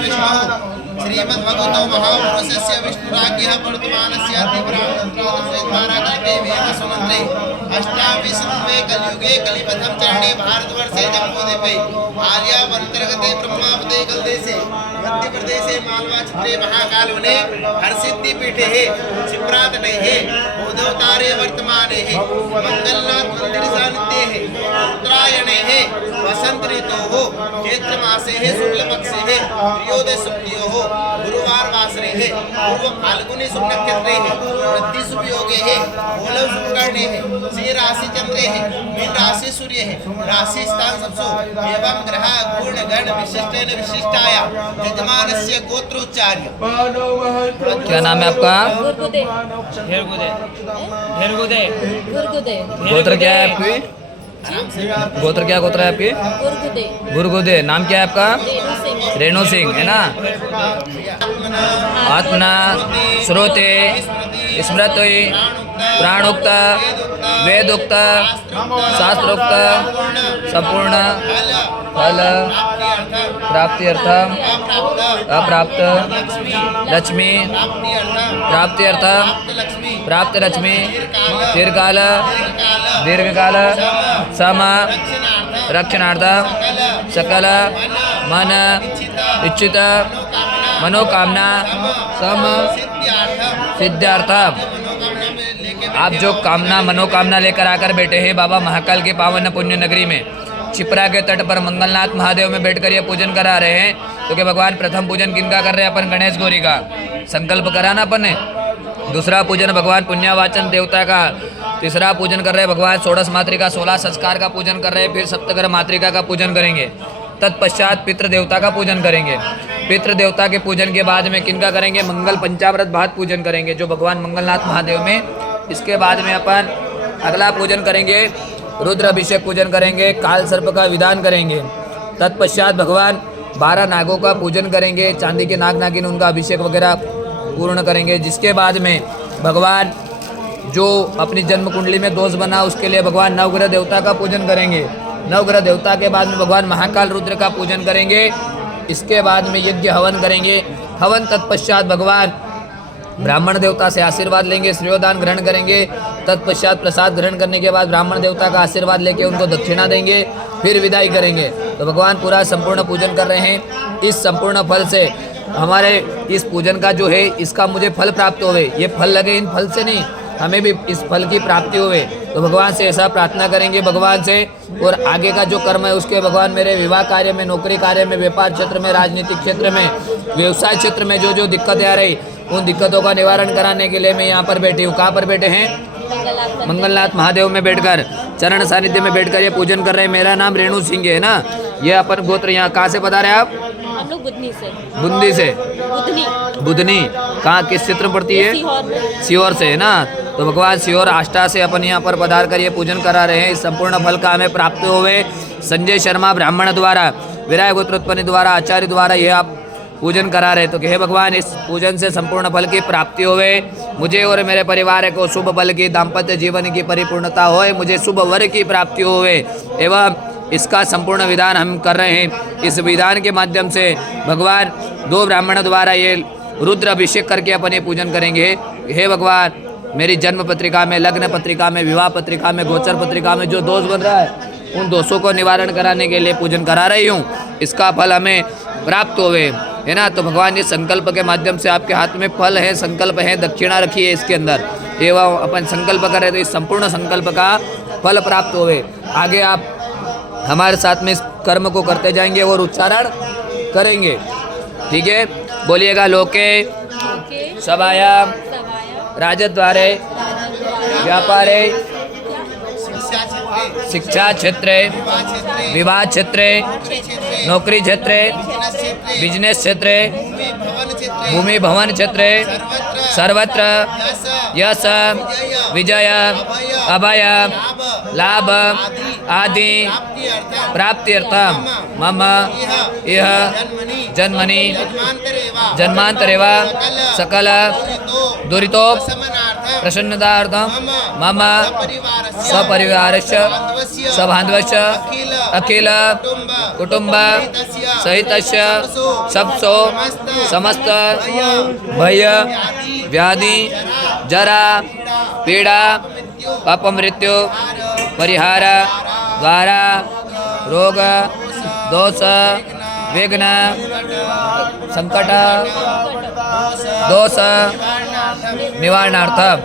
विष्णु श्रीमद्भगवतो महापुरुषस्य विष्णुराज्ञः वर्तमानस्य द्वारा कल्पे वेदसुमन्त्रे अष्टाविंशतितमे कलियुगे कलिपथं चरणे भारतवर्षे जम्बूद्वीपे आर्यावर्तगते ब्रह्मापते कलदेशे मध्य प्रदेशे मालवा क्षेत्रे महाकालवने हरसिद्धिपीठे क्षिप्रातटे बोधवतारे वर्तमाने मंगलनाथ मंदिर सानिध्ये उत्तरायणे वसंत ऋतु चैत्र मासे शुक्लपक्षे त्रियोदश सुप्तियो गुरुवार वासरे पूर्व फाल्गुनी शुभ नक्षत्रे वृद्धि शुभ योगे ओलव शुभ करणे सिंह राशि चंद्रे मीन राशि सूर्य राशि स्थान सबसो एवं ग्रह पूर्ण गण विशिष्टेन विशिष्टाया यजमानस्य गोत्रोच्चार्य। क्या नाम है आपका? गोत्र क्या है आपकी? गोत्र क्या गोत्र है आपकी? गुरगुदे। नाम क्या है आपका? रेणु सिंह है ना। आत्मना श्रोते स्मृति प्राणोक्त वेदोक्त शास्त्रोक्त संपूर्ण फल प्राप्ति अर्थम अप्राप्त लक्ष्मी प्राप्ति अर्थम प्राप्त लक्ष्मी दीर्घकाल सम रक्षणार्थम सकल मन इच्छित मनोकामना सम सिद्धार्थम। आप जो कामना मनोकामना लेकर आकर बैठे हैं बाबा महाकाल के पावन पुण्य नगरी में छिपरा के तट पर मंगलनाथ महादेव में बैठकर ये पूजन करा रहे हैं, तो क्या भगवान प्रथम पूजन किनका कर रहे हैं? अपन गणेश गौरी का संकल्प कराना अपन ने। दूसरा पूजन भगवान पुण्यवाचन देवता का। तीसरा पूजन कर रहे हैं भगवान षोडश मातृका 16 संस्कार का पूजन कर रहे हैं। फिर सप्तग्रह मातृका का पूजन करेंगे। तत्पश्चात पितृ देवता का पूजन करेंगे। पितृ देवता के पूजन के बाद में किनका करेंगे? मंगल पंचामृत भात पूजन करेंगे जो भगवान मंगलनाथ महादेव में। इसके बाद में अपन अगला पूजन करेंगे रुद्र अभिषेक पूजन करेंगे, काल सर्प का विधान करेंगे। तत्पश्चात भगवान 12 नागों का पूजन करेंगे, चांदी के नाग नागिन उनका अभिषेक वगैरह पूर्ण करेंगे। जिसके बाद में भगवान जो अपनी जन्म कुंडली में दोष बना उसके लिए भगवान नवग्रह देवता का पूजन करेंगे। नवग्रह देवता के बाद में भगवान महाकाल रुद्र का पूजन करेंगे। इसके बाद में यज्ञ हवन करेंगे। हवन तत्पश्चात भगवान ब्राह्मण देवता से आशीर्वाद लेंगे, श्रेयोदान ग्रहण करेंगे। तत्पश्चात प्रसाद ग्रहण करने के बाद ब्राह्मण देवता का आशीर्वाद लेके उनको दक्षिणा देंगे, फिर विदाई करेंगे। तो भगवान पूरा संपूर्ण पूजन कर रहे हैं। इस संपूर्ण फल से हमारे इस पूजन का जो है इसका मुझे फल प्राप्त होवे, ये फल लगे इन फल से नहीं, हमें भी इस फल की प्राप्ति होवे। तो भगवान से ऐसा प्रार्थना करेंगे भगवान से। और आगे का जो कर्म है उसके भगवान मेरे विवाह कार्य में, नौकरी कार्य में, व्यापार क्षेत्र में, राजनीतिक क्षेत्र में, व्यवसाय क्षेत्र में जो जो दिक्कतें आ रही उन दिक्कतों का निवारण कराने के लिए मैं यहाँ पर बैठी हूँ। कहाँ पर बैठे हैं? मंगलनाथ महादेव में बैठकर चरण सानिध्य में बैठकर ये पूजन कर रहे हैं। मेरा नाम रेणु सिंह है ना। ये अपन गोत्र यहाँ कहाँ से बता रहे हैं आप? हम लोग बुधनी से। बुंदी से? बुधनी कहाँ किस क्षेत्र में पड़ती है? सीहोर से है ना। तो भगवान सीहोर आष्टा से अपन यहाँ पर पधार कर ये पूजन करा रहे हैं। इस संपूर्ण फल का हमें प्राप्त हुए। संजय शर्मा ब्राह्मण द्वारा, विराय गोत्रोत्पन्न द्वारा, आचार्य द्वारा ये आप पूजन करा रहे। तो हे भगवान इस पूजन से संपूर्ण फल की प्राप्ति होवे, मुझे और मेरे परिवार को शुभ फल की, दाम्पत्य जीवन की परिपूर्णता होए, मुझे शुभ वर की प्राप्ति होवे। एवं इसका संपूर्ण विधान हम कर रहे हैं। इस विधान के माध्यम से भगवान 2 ब्राह्मण द्वारा ये रुद्र अभिषेक करके अपन ये पूजन करेंगे। हे भगवान मेरी जन्म पत्रिका में, लग्न पत्रिका में, विवाह पत्रिका में, गोचर पत्रिका में जो दोष बन रहा है उन दोषों को निवारण कराने के लिए पूजन करा रही हूँ। इसका फल हमें प्राप्त होवे, है ना। तो भगवान ये संकल्प के माध्यम से आपके हाथ में फल है, संकल्प है, दक्षिणा रखी है इसके अंदर। एवं अपन संकल्प करें तो इस संपूर्ण संकल्प का फल प्राप्त होवे। आगे आप हमारे साथ में इस कर्म को करते जाएंगे और उच्चारण करेंगे, ठीक है। बोलिएगा लोके सभाया राजद्वारे व्यापारे शिक्षा क्षेत्रे विवाह क्षेत्रे नौकरी क्षेत्रे बिजनेस क्षेत्रे भूमि भवन क्षेत्रे सर्वत्र यश विजय अभय लाभ आदि प्राप्त्यर्थम मम यह जन्मनि जन्मांतरेव सकल दुरितोप प्रशमनार्थं प्रसन्नतार्थं मम सपरिवारस्य सबान्धवस्य अखिल कुटुम्ब सहितस्य सबसो समस्त भय व्याधि जरा पीड़ा पापमृत्यु परिहार द्वारा रोग दोष विघ्न संकट दोष निवारणार्थम